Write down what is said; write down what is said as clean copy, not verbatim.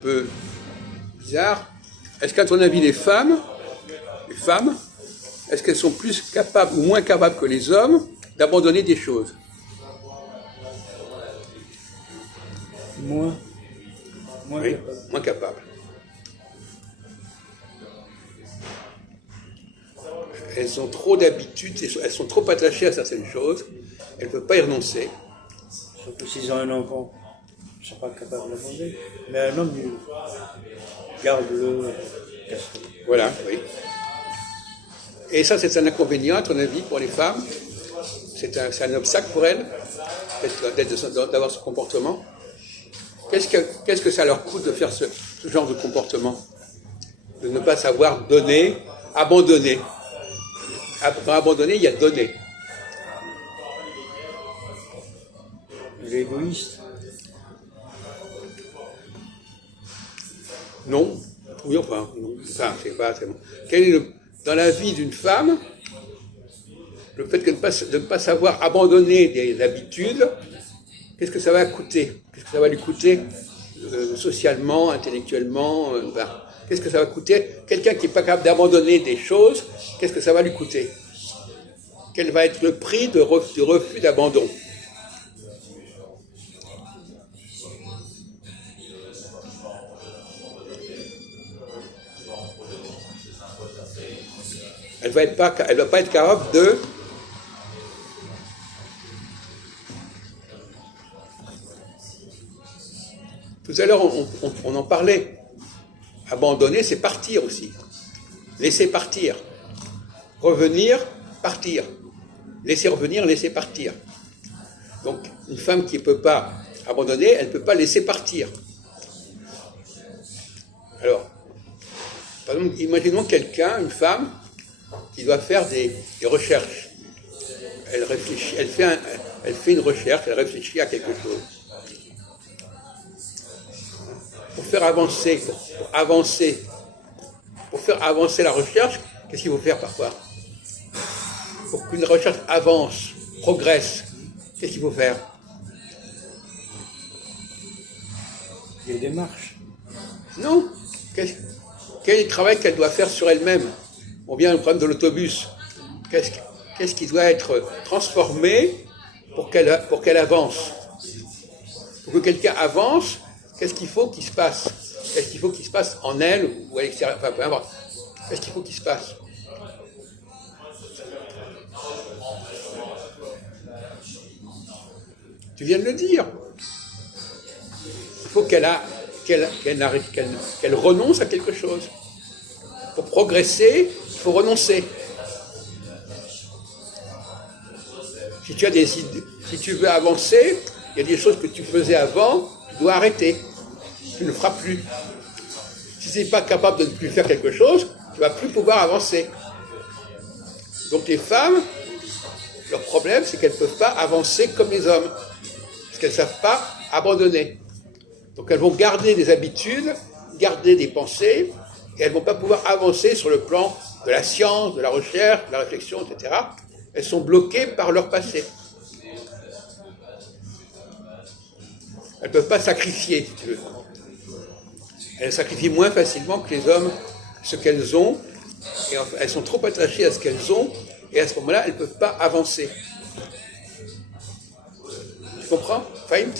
Peu bizarre. Est-ce qu'à ton avis, les femmes, est-ce qu'elles sont plus capables ou moins capables que les hommes d'abandonner des choses? Moins. Oui, moins capables. Elles ont trop d'habitudes, elles sont trop attachées à certaines choses, elles ne peuvent pas y renoncer. Surtout s'ils ont un enfant, ils ne sont pas capables d'abandonner. Mais un homme, il garde-le. Voilà, oui. Et ça, c'est un inconvénient, à ton avis, pour les femmes? C'est un obstacle pour elles, d'avoir ce comportement? Qu'est-ce que ça leur coûte de faire ce genre de comportement? De ne pas savoir donner, abandonner. Dans abandonner, il y a donner. Il est égoïste. Non. Oui, enfin, non. Enfin, c'est pas tellement. Quel est dans la vie d'une femme, le fait de ne pas savoir abandonner des habitudes, qu'est-ce que ça va coûter? Qu'est-ce que ça va lui coûter socialement, intellectuellement qu'est-ce que ça va coûter? Quelqu'un qui n'est pas capable d'abandonner des choses, qu'est-ce que ça va lui coûter? Quel va être le prix du refus d'abandon? Elle va pas être capable de... Tout à l'heure, on en parlait. Abandonner, c'est partir aussi. Laisser partir. Revenir, partir. Laisser revenir, laisser partir. Donc, une femme qui ne peut pas abandonner, elle ne peut pas laisser partir. Alors, par exemple, imaginons quelqu'un, une femme, qui doit faire des recherches. Elle réfléchit, elle fait une recherche, elle réfléchit à quelque chose. Pour faire avancer la recherche, qu'est-ce qu'il faut faire parfois? Pour qu'une recherche avance, progresse, qu'est-ce qu'il faut faire? Il y a des démarches. Non. Quel est le travail qu'elle doit faire sur elle-même? On vient au problème de l'autobus. Qu'est-ce qui doit être transformé pour qu'elle avance? Pour que quelqu'un avance, qu'est-ce qu'il faut qu'il se passe? Qu'est-ce qu'il faut qu'il se passe en elle ou à l'extérieur? Enfin, peu importe. Qu'est-ce qu'il faut qu'il se passe? Tu viens de le dire. Il faut qu'elle renonce à quelque chose. Pour progresser, il faut renoncer. Si tu veux avancer, il y a des choses que tu faisais avant, tu dois arrêter. Tu ne feras plus. Si tu n'es pas capable de ne plus faire quelque chose, tu ne vas plus pouvoir avancer. Donc les femmes, leur problème, c'est qu'elles ne peuvent pas avancer comme les hommes. Parce qu'elles ne savent pas abandonner. Donc elles vont garder des habitudes, garder des pensées, et elles ne vont pas pouvoir avancer sur le plan de la science, de la recherche, de la réflexion, etc. Elles sont bloquées par leur passé. Elles ne peuvent pas sacrifier, si tu veux. Elles sacrifient moins facilement que les hommes ce qu'elles ont, et enfin, elles sont trop attachées à ce qu'elles ont, et à ce moment-là, elles ne peuvent pas avancer. Tu comprends, Fahim?